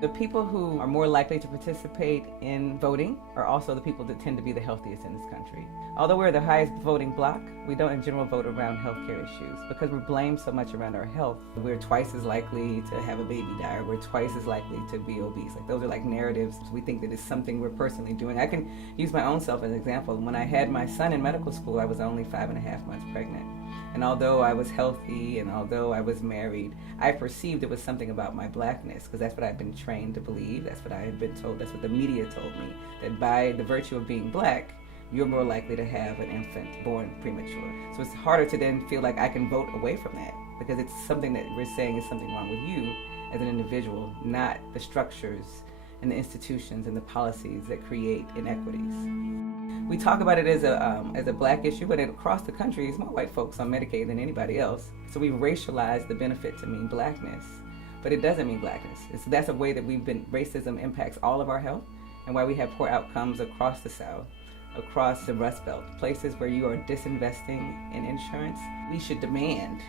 The people who are more likely to participate in voting are also the people that tend to be the healthiest in this country. Although we're the highest voting bloc, we don't in general vote around healthcare issues because we're blamed so much around our health. We're twice as likely to have a baby die, or we're twice as likely to be obese. Like, those are like narratives. We think that it's something we're personally doing. I can use my own self as an example. When I had my son in medical school, I was only 5.5 months pregnant. And although I was healthy and although I was married, I perceived it was something about my blackness, because that's what I've been trained to believe. That's what I had been told. That's what the media told me, that by the virtue of being black, you're more likely to have an infant born premature. So it's harder to then feel like I can vote away from that, because it's something that we're saying is something wrong with you as an individual, not the structures and the institutions and the policies that create inequities. We talk about it as a black issue, but across the country, it's more white folks on Medicaid than anybody else. So we've racialized the benefit to mean blackness, but it doesn't mean blackness. That's a way that racism impacts all of our health, and why we have poor outcomes across the South, across the Rust Belt, places where you are disinvesting in insurance. We should demand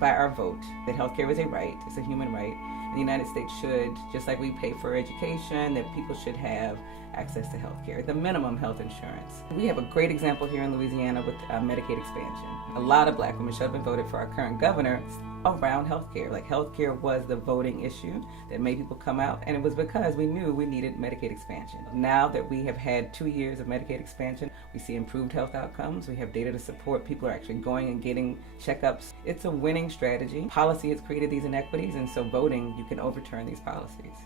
by our vote that healthcare is a right, it's a human right, and the United States should, just like we pay for education, that people should have access to healthcare, the minimum health insurance. We have a great example here in Louisiana with Medicaid expansion. A lot of black women showed up and voted for our current governor around healthcare. Like, healthcare was the voting issue that made people come out, and it was because we knew we needed Medicaid expansion. Now that we have had 2 years of Medicaid expansion, we see improved health outcomes. We have data to support people are actually going and getting checkups. It's a winning strategy. Policy has created these inequities, and so voting, you can overturn these policies.